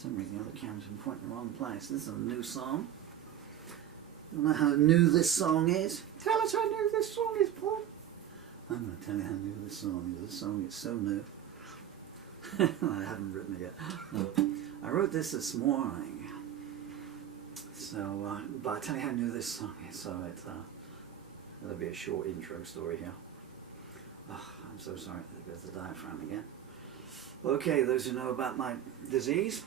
some reason the other camera's been pointing in the wrong place. This is a new song. You know how new this song is? Tell us how new this song is, Paul. I'm going to tell you how new this song is. This song is so new. I haven't written it yet. I wrote this morning. So, but I'll tell you how new this song is. So it'll be a short intro story here. Oh, I'm so sorry. There goes the diaphragm again. Okay, those who know about my disease,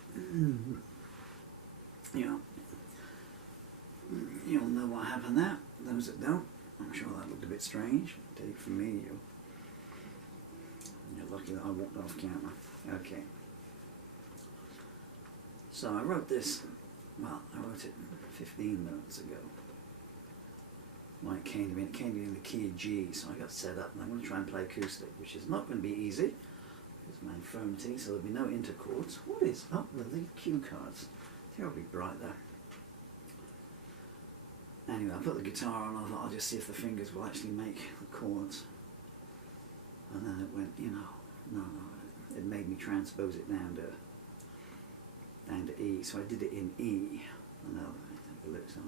you'll know what happened there. Those that don't, I'm sure that looked a bit strange. Take it from me, you're lucky that I walked off camera. Okay. So I wrote this, well, I wrote it 15 minutes ago. When it came to me in the key of G, so I got set up, and I'm going to try and play acoustic, which is not going to be easy. It's my infirmity, so there'll be no interchords. What is up with these cue cards? Terribly bright there. Anyway, I put the guitar on, I thought I'll just see if the fingers will actually make the chords. And then it went, no, it made me transpose it down to E. So I did it in E. And now the lyrics on.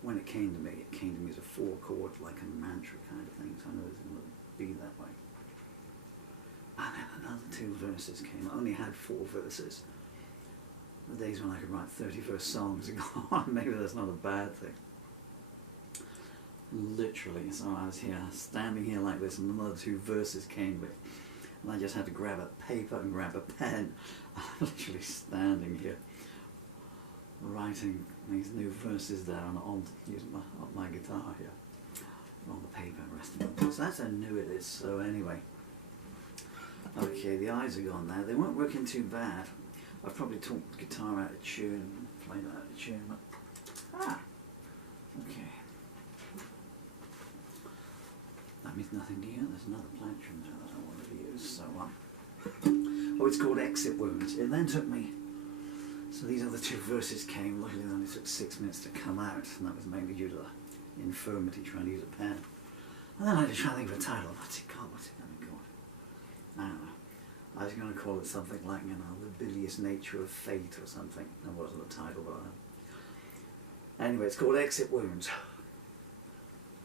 When it came to me as a 4-chord, like a mantra kind of thing, so I knew it was going to be that way. And then another 2 verses came. I only had 4 verses. The days when I could write 30-verse songs and go on, maybe that's not a bad thing. Literally, so I was here, standing here like this, and another 2 verses came with, and I just had to grab a paper and grab a pen. I'm literally standing here, writing these new verses down on using my guitar here, on the paper and resting on it. So that's how new it is. So anyway, okay, the eyes are gone now. They weren't working too bad. I've probably talked the guitar out of tune, played it out of tune. Okay. That means nothing to you. There's another plectrum there that I wanted to use. So, oh, it's called Exit Wounds. It then took me. So these other 2 verses came. Luckily, it only took 6 minutes to come out, and that was mainly due to the infirmity trying to use a pen. And then I had to try to think of a title. What's it called? What's it going to be called? I don't know. I was going to call it something like, the bilious nature of fate or something. That wasn't a title, but anyway, it's called Exit Wounds.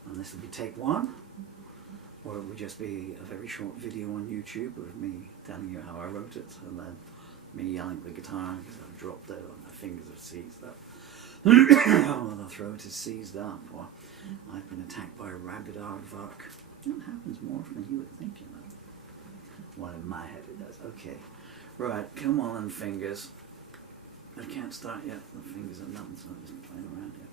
And this will be take 1, or it would just be a very short video on YouTube of me telling you how I wrote it, and then me yelling at the guitar because I've dropped it, or my fingers have seized up, or the throat is seized up, or I've been attacked by a rabid aardvark. It happens more often than you would think, Well, in my head it does. Okay. Right, come on, fingers. I can't start yet. The fingers are numb, so I'm just playing around here.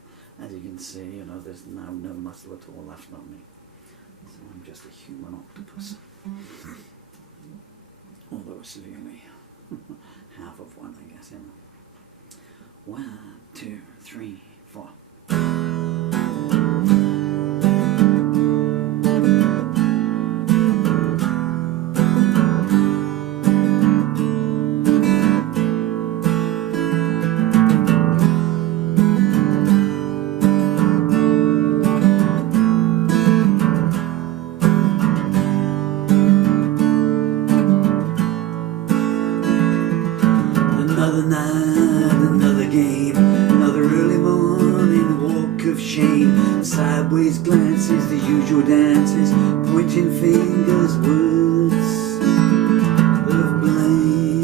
As you can see, there's now no muscle at all left on me. So I'm just a human octopus. Although severely half of one, I guess, 1, 2, 3, 4. Another night, another game, another early morning walk of shame, sideways glances, the usual dances, pointing fingers, words of blame.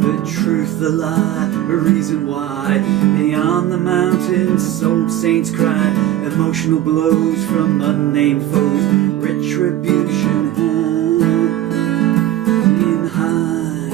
The truth, the lie, a reason why, beyond the mountains, old saints cry, emotional blows from unnamed foes, retribution in high.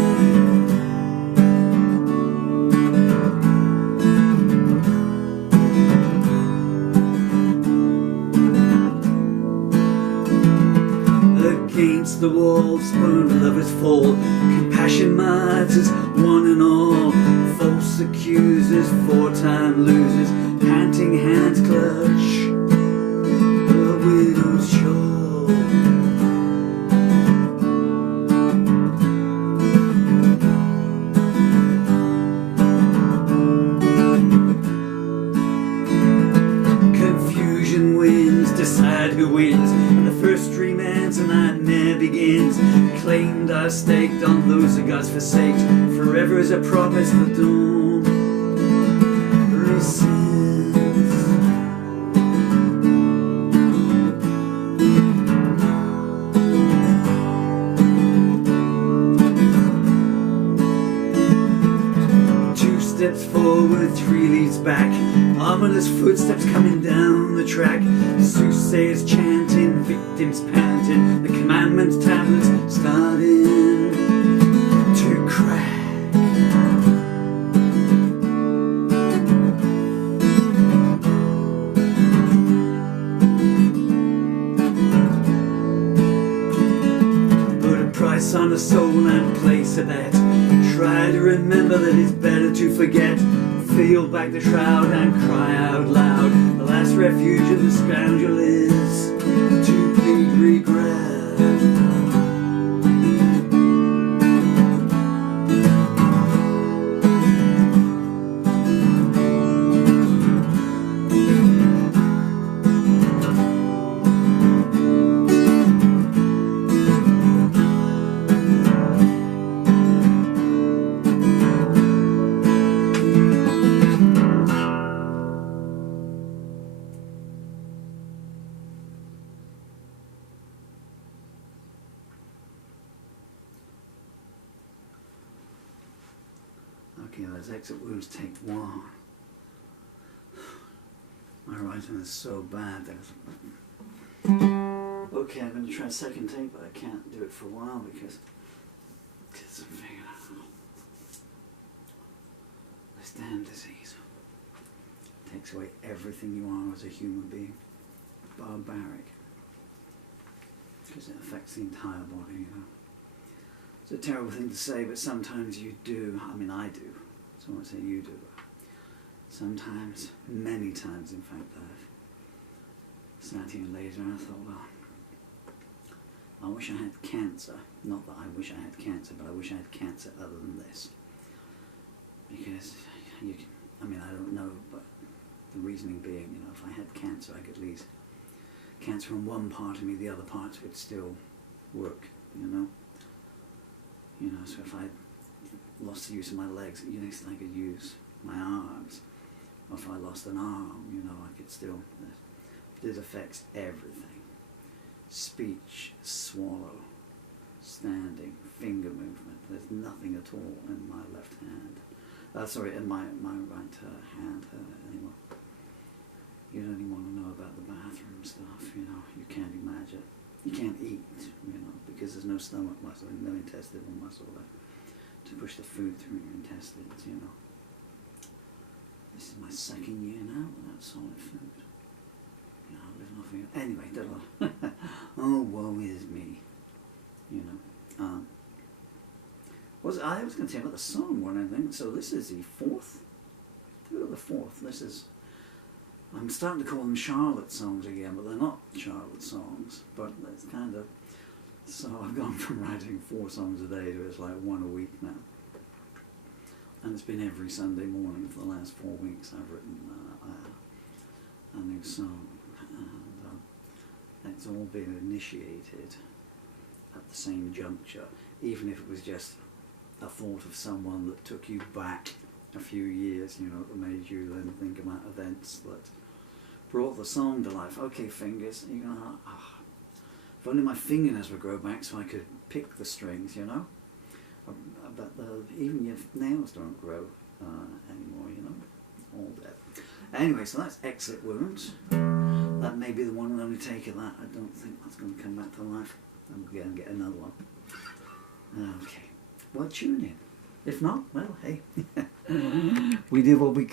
Against the wall, spurned lovers fall, compassion martyrs, one and all, false accusers, 4-time losers, panting hands clutch a widow's shawl. decide who wins. And the first dream ends and that ne'er begins. Claimed I staked on those the gods forsake. Forever is a promise the dawn rescinds. Steps forward, 3 leads back. Ominous footsteps coming down the track. Soothsayers chanting, victims panting. The commandment tablets starting to crack. Put a price on a soul and place a bet. Try to remember that it's better to forget. Feel back the shroud and cry out loud. The last refuge of the scoundrel is to plead regret. Okay, those exit wounds take 1. My writing is so bad. Okay, I'm going to try a second take, but I can't do it for a while because I'm figuring out this damn disease takes away everything you are as a human being. Barbaric. Because it affects the entire body, you know. It's a terrible thing to say, but sometimes you do. I mean, I do. So I won't say you do. Sometimes, many times in fact, I've sat here later and I thought, well, I wish I had cancer. Not that I wish I had cancer, but I wish I had cancer other than this. Because, you can, I mean, I don't know, but the reasoning being, you know, if I had cancer, I could at least cancer in one part of me, the other parts would still work, you know. You know, so if I lost the use of my legs, at least I could use my arms. Or if I lost an arm, you know, I could still. It affects everything. Speech, swallow, standing, finger movement. There's nothing at all in my left hand. Sorry, in my right hand anymore. You don't even want to know about the bathroom stuff, you know. You can't imagine. You can't eat, you know, because there's no stomach muscle and no intestinal muscle left to push the food through your intestines, you know. This is my 2nd year now without solid food. You know, living off of anyway, oh, woe is me, you know. I was going to tell you about the song more than anything. So this is the 4th? The 4th. This is. I'm starting to call them Charlotte songs again, but they're not Charlotte songs. But it's kind of. So I've gone from writing 4 songs a day to it's like 1 a week now. And it's been every Sunday morning for the last 4 weeks I've written a new song. And it's all been initiated at the same juncture, even if it was just a thought of someone that took you back a few years, you know, that made you then think about events that brought the song to life. Okay, fingers, you know, if only my fingernails would grow back so I could pick the strings, you know. But even your nails don't grow anymore, you know, all dead. Anyway, so that's Exit Wounds. That may be the one and only take of that. I don't think that's going to come back to life. I'm going to get another one. Okay, well, tune in. If not, well, hey, we did what we could.